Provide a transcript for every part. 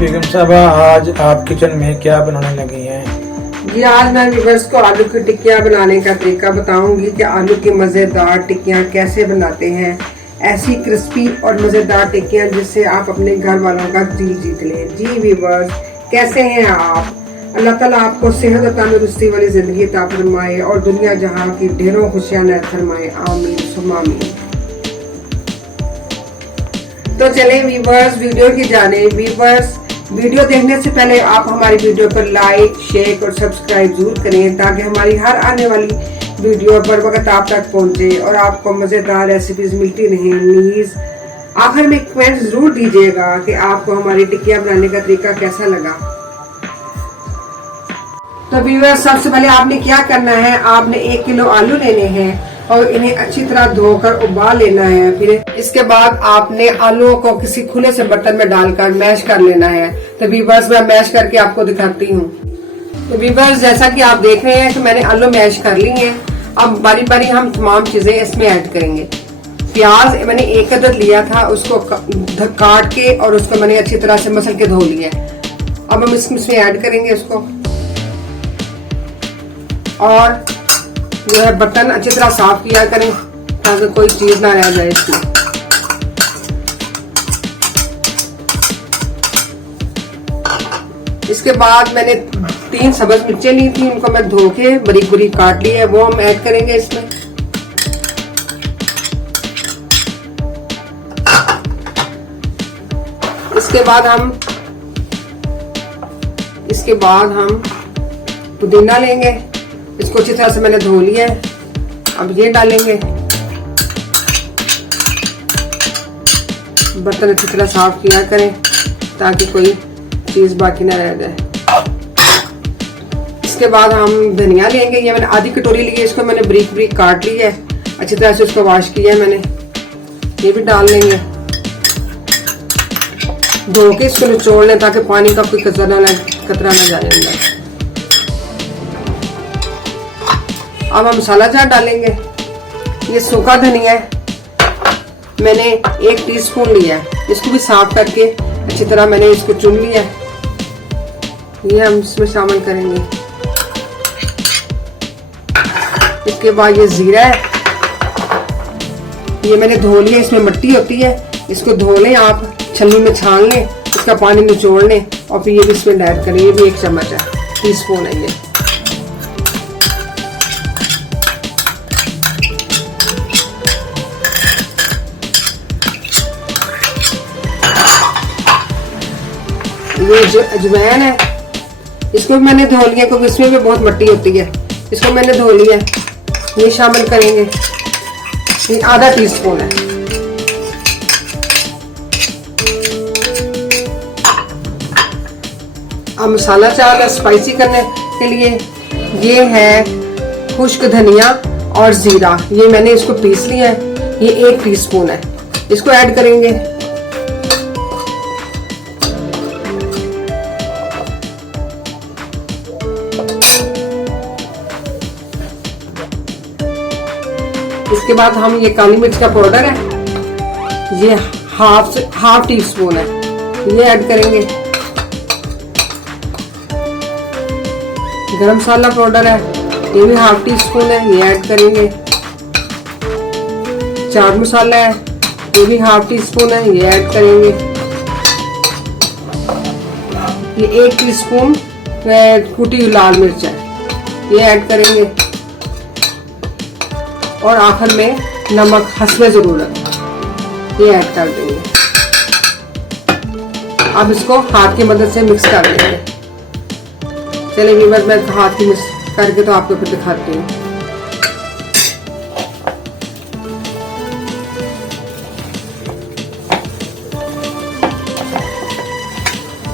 बेगम साहबा, आज आप किचन में क्या बनाने लगी हैं? जी, आज मैं व्यूअर्स को आलू की टिक्कियाँ बनाने का तरीका बताऊंगी कि आलू की मज़ेदार टिक्कियाँ कैसे बनाते हैं। ऐसी क्रिस्पी और मज़ेदार टिक्कियाँ जिससे आप अपने घर वालों का दिल जीत लें। जी व्यूअर्स, कैसे हैं आप? अल्लाह ताला आपको सेहत और तंदुरुस्ती वाली जिंदगी अता फरमाए और दुनिया जहां की ढेरों खुशियां नैत फरमाए। आमीन सुम्मा आमीन। तो चलें व्यूअर्स वीडियो की जाने। व्यूअर्स, वीडियो देखने से पहले आप हमारी वीडियो को लाइक, शेयर और सब्सक्राइब जरूर करें ताकि हमारी हर आने वाली वीडियो बर वक्त आप तक पहुंचे और आपको मजेदार रेसिपीज मिलती रहें। प्लीज आखिर में कमेंट जरूर दीजिएगा कि आपको हमारी टिक्कियां बनाने का तरीका कैसा लगा। तो व्यूअर्स, सबसे पहले आपने क्या करना है, आपने 1 किलो आलू लेने हैं और इन्हें अच्छी तरह धोकर उबाल लेना है। फिर इसके बाद आपने आलूओं को किसी खुले से बर्तन में डालकर मैश कर लेना है। तो व्यूअर्स, मैं मैश करके आपको दिखाती हूँ। तो व्यूअर्स, जैसा कि आप देख रहे हैं कि मैंने आलू मैश कर ली हैं। अब बारी बारी हम तमाम चीजें इसमें ऐड करेंगे। प्याज मैंने 1 अदद लिया था, उसको काट के और उसको मैंने अच्छी तरह से मसल के धो लिया। अब हम इसमें ऐड करेंगे उसको, और जो है बर्तन अच्छी तरह साफ किया करें ताकि कोई चीज ना रह जाए इसमें। इसके बाद मैंने 3 सब्ज मिर्चें ली थी, उनको मैं धो के बारीक बारीक काट ली है, वो हम ऐड करेंगे इसमें। इसके बाद हम पुदीना लेंगे, इसको अच्छी तरह से मैंने धो लिया है। अब ये डालेंगे, बर्तन अच्छी तरह साफ किया करें ताकि कोई चीज बाकी ना रह जाए। इसके बाद हम धनिया लेंगे, ये मैंने आधी कटोरी ली है, इसको मैंने बारीक बारीक काट लिया है, अच्छी तरह से उसको वॉश किया है मैंने। ये भी डाल लेंगे, धो के इसको निचोड़ लें ताकि पानी का कोई कतरा ना जाए अंदर। अब हम मसाला जार डालेंगे। ये सूखा धनिया है, मैंने 1 टीस्पून लिया है, इसको भी साफ करके अच्छी तरह मैंने इसको चुन लिया है। ये हम इसमें शामिल करेंगे। इसके बाद ये जीरा है, ये मैंने धो लिया, इसमें मिट्टी होती है, इसको धो लें आप, छन्नी में छान लें, इसका पानी निचोड़ लें और फिर ये भी इसमें ऐड करें। ये भी 1 चम्मच है, टीस्पून है ये। ये जो अजवाइन है, इसको भी मैंने धो लिया क्योंकि इसमें भी बहुत मिट्टी होती है, इसको मैंने धो लिया, ये शामिल करेंगे। ये आधा टीस्पून है। अब मसाला चावल स्पाइसी करने के लिए ये है खुश्क धनिया और जीरा, ये मैंने इसको पीस लिया है, ये 1 टीस्पून है, इसको ऐड करेंगे। इसके बाद हम ये काली मिर्च का पाउडर है, ये हाफ टीस्पून है, ये ऐड करेंगे। गरम मसाला पाउडर है, ये भी हाफ टीस्पून है, ये ऐड करेंगे। चाट मसाला है, ये भी हाफ टीस्पून है, ये ऐड करेंगे। ये 1 टीस्पून कुटी लाल मिर्च है, ये ऐड करेंगे। और आखिर में नमक हस्बे जरूरत, ये ऐड कर देंगे। अब इसको हाथ की मदद से मिक्स कर देंगे। चलिए व्यूअर्स, मैं हाथ की मिक्स करके तो आपको फिर दिखाती हूँ।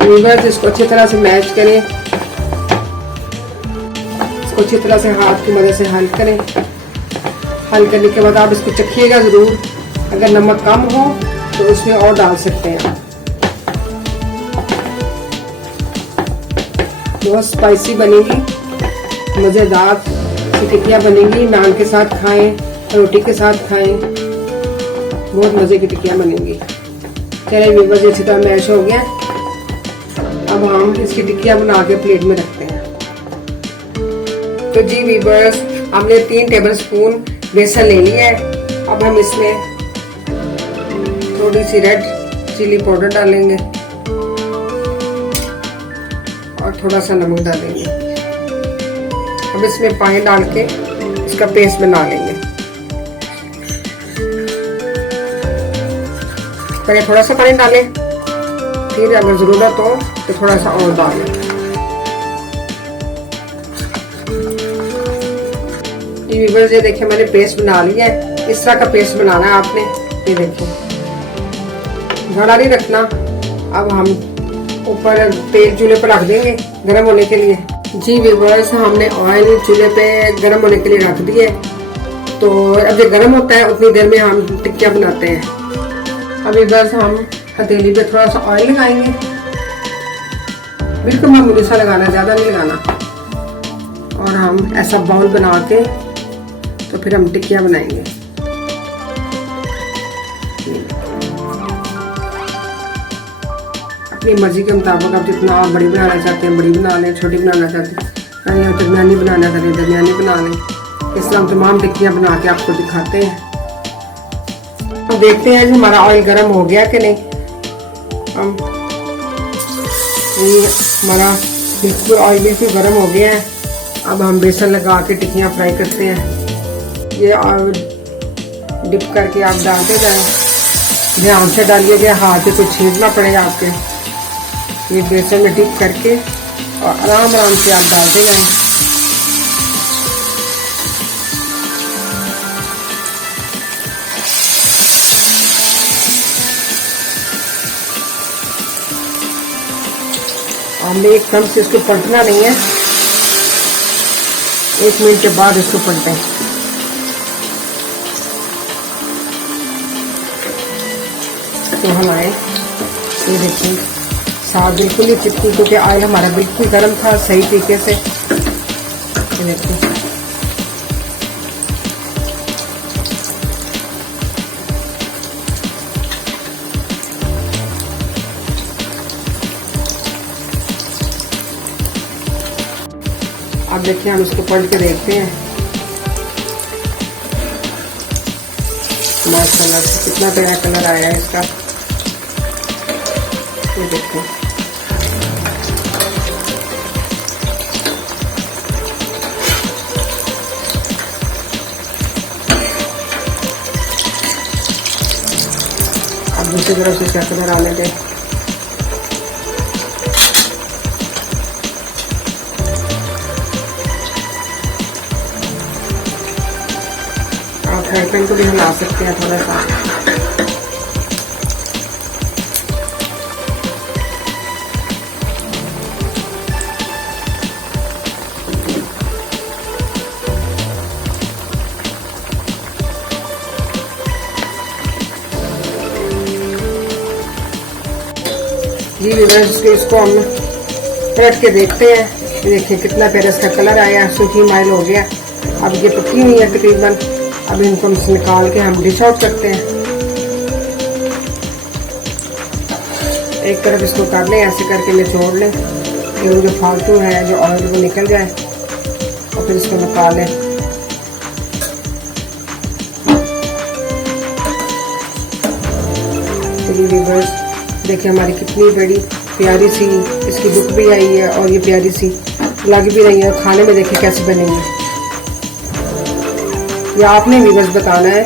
व्यूअर्स, इसको अच्छी तरह से मैश करें, इसको अच्छी तरह से हाथ की मदद से हल करें। हल करने के बाद आप इसको चखिएगा जरूर, अगर नमक कम हो तो उसमें और डाल सकते हैं। बहुत स्पाइसी बनेगी, मज़ेदार टिक्कियाँ बनेंगी। नान के साथ खाएं, रोटी के साथ खाएं, बहुत मज़े की टिक्कियाँ बनेंगी। चलिए व्यूअर्स, अच्छी तरह मैश हो गया। अब हम इसकी टिक्कियाँ बना के प्लेट में रखते हैं। तो जी वीवर्स, हमने 3 टेबलस्पून बेसन ले लिया है। अब हम इसमें थोड़ी सी रेड चिली पाउडर डालेंगे और थोड़ा सा नमक डालेंगे। अब इसमें पानी डाल के इसका पेस्ट बना लेंगे। पहले थोड़ा सा पानी डालें, फिर अगर ज़रूरत हो तो थोड़ा सा और डालें। ये देखिए मैंने पेस्ट बना लिया है। इस तरह का पेस्ट बनाना है आपने। ये देखिए, गाढ़ा नहीं रखना। अब हम ऊपर तेल चूल्हे पर रख देंगे गर्म होने के लिए। जी व्यूअर्स, हमने ऑयल चूल्हे पे गर्म होने के लिए रख दिए। तो अब जब गर्म होता है उतनी देर में हम टिक्कियाँ बनाते हैं। अब व्यूअर्स, हम हथेली पे थोड़ा सा ऑयल लगाएंगे, बिल्कुल मामूली सा लगाना, ज़्यादा नहीं लगाना। और हम ऐसा बाउल बना के तो फिर हम टिक्कियाँ बनाएंगे। अपनी मर्जी के मुताबिक आप जितना बड़ी बनाना चाहते हैं बड़ी बना लें, छोटी बनाना चाहते हैं दरमियानी बनाना चाहते हैं दरमियानी बना लें। इस तरह हम तमाम टिक्कियाँ बना के आपको दिखाते हैं। अब देखते हैं कि हमारा ऑयल गर्म हो गया कि नहीं। हम ये हमारा बिल्कुल ऑयल बिल्कुल गर्म हो गया है। अब हम बेसन लगा के टिक्कियाँ फ्राई करते हैं। ये डिप करके आप डालते जाएं, ध्यान से डालिएगा, हाथ से कुछ छींटना पड़ेगा आपके। ये बेसन में डिप करके और आराम आराम से आप डालते जाएं। हमने एकदम से इसको पलटना नहीं है, 1 मिनट के बाद इसको पलटें। तो हमारे ये देखिए साग बिल्कुल ही चिपकी, क्योंकि ऑयल हमारा बिल्कुल गर्म था सही तरीके से। ये देखिए अब देखिए हम इसको पलट के देखते हैं। माशाल्लाह से कितना प्यारा कलर आया है इसका। ये देखो, अब दूसरी तरफ से क्या कलर आने दे। आप फ्राई पैन को भी हिला सकते हैं थोड़ा सा। जी व्यूअर्स, इसको हम पलट के देखते हैं। देखिए कितना प्यारा इसका कलर आया, सूखी माइल हो गया। अब ये पकी हुई है तकरीबन। अब इनको हम निकाल के हम डिश आउट करते हैं। एक तरफ इसको कर लें, ऐसे करके निचोड़ लें, ये जो फालतू है जो ऑयल वो निकल जाए, और फिर इसको निकालें। चलिए व्यूअर्स, देखिए हमारी कितनी बड़ी प्यारी सी इसकी लुक भी आई है और ये प्यारी सी लग भी रही है। खाने में देखिए कैसे बनेंगे, ये आपने व्यूअर्स बताना है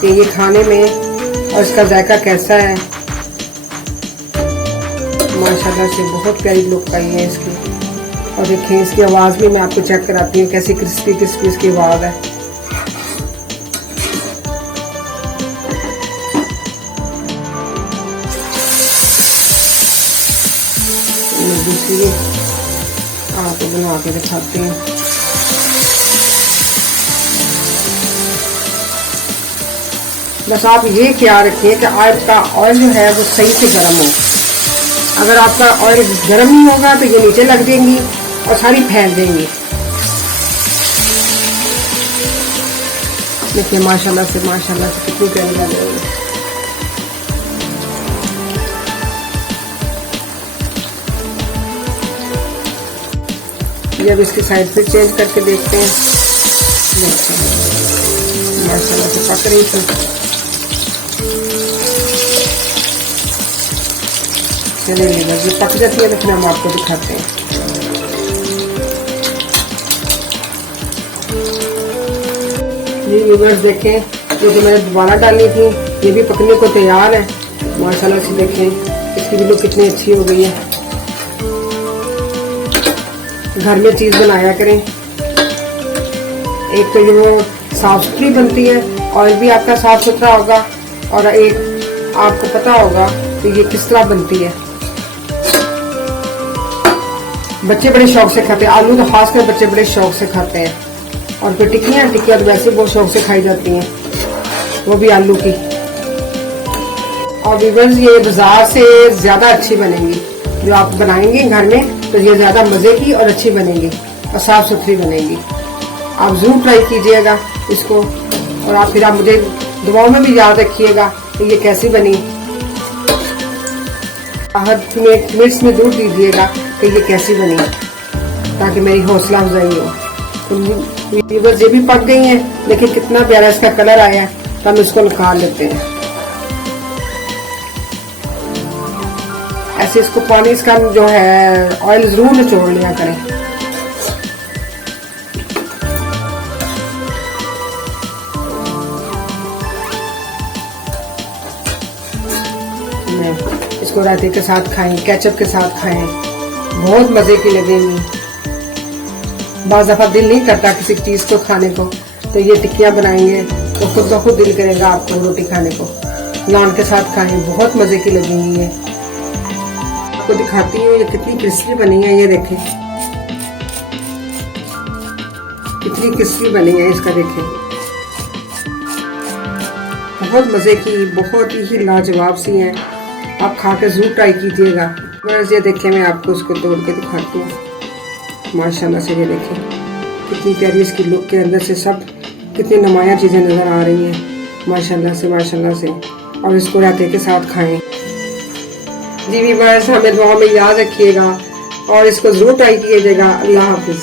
कि ये खाने में और इसका जायका कैसा है। माशाल्लाह से बहुत प्यारी लुक आई है इसकी। और देखिए इसकी आवाज़ भी मैं आपको चेक कराती हूँ, कैसी क्रिस्पी क्रिस्पी इसकी आवाज़ है। दूसरी आपको बना के दिखाते हैं। बस आप ये ख्याल रखिए कि आपका ऑयल जो है वो सही से गर्म हो। अगर आपका ऑयल गर्म नहीं होगा तो ये नीचे लग जाएंगी और सारी फैल जाएंगी। देखिए माशाल्लाह से कितनी प्यारी लग रही है। ये अब इसकी साइड फिर चेंज करके देखते हैं। माशाल्लाह से पक रही थी। चलिए बस ये पक जाती है तो फिर हम आपको दिखाते हैं। ये व्यूअर्स देखें, जो मैंने दोबारा डाली थी ये भी पकने को तैयार है। माशाल्लाह से देखें इसकी भी लुक कितनी अच्छी हो गई है। घर में चीज बनाया करें, एक तो ये वो साफ सुथरी बनती है, ऑयल भी आपका साफ सुथरा होगा, और एक आपको पता होगा कि ये किस तरह बनती है। बच्चे बड़े शौक से खाते हैं आलू, तो खासकर बच्चे बड़े शौक से खाते हैं। और फिर टिक्कियाँ तो वैसे बहुत शौक से खाई जाती हैं, वो भी आलू की। और व्यूअर्स ये बाजार से ज्यादा अच्छी बनेंगी, जो आप बनाएंगे घर में तो ये ज्यादा मजे की और अच्छी बनेगी और साफ सुथरी बनेगी। आप जरूर ट्राई कीजिएगा इसको, और आप फिर आप मुझे दुआओं में भी याद रखिएगा कि ये कैसी बनी। हर मिनट्स में जरूर दीजिएगा कि ये कैसी बनी, ताकि मेरी हौसला अफजाई हो। तो ये भी पक गई हैं, देखिए कितना प्यारा इसका कलर आया है। तो हम इसको निकाल लेते हैं। ऐसे इसको पानी इसका जो है ऑयल जरूर निचोड़ लिया करें। इसको रायते के साथ खाएं, केचप के साथ खाएं, बहुत मजे की लगेंगी। बाज़ दफा दिल नहीं करता किसी चीज को खाने को, तो ये टिक्कियां बनाएंगे तो खुद ब खुद दिल करेगा आपको रोटी खाने को। नान के साथ खाएं, बहुत मजे की लगेंगी। ये आपको दिखाती हूँ ये कितनी क्रिस्पी बनी है। ये देखें कितनी क्रिस्पी बनी है, इसका देखें बहुत मजे की, बहुत ही लाजवाब सी है। आप खा के जरूर ट्राई कीजिएगा। बस ये देखें, मैं आपको इसको तोड़ के दिखाती हूँ। माशाल्लाह से ये देखें कितनी प्यारी इसकी लुक के अंदर से सब कितनी नुमाया चीजें नजर आ रही हैं। माशाल्लाह से माशाल्लाह से। और इसको रायते के साथ खाएं। जी व्यूअर्स, हमें दुआ में याद रखिएगा और इसको जरूर ट्राई कीजिएगा। अल्लाह हाफिज।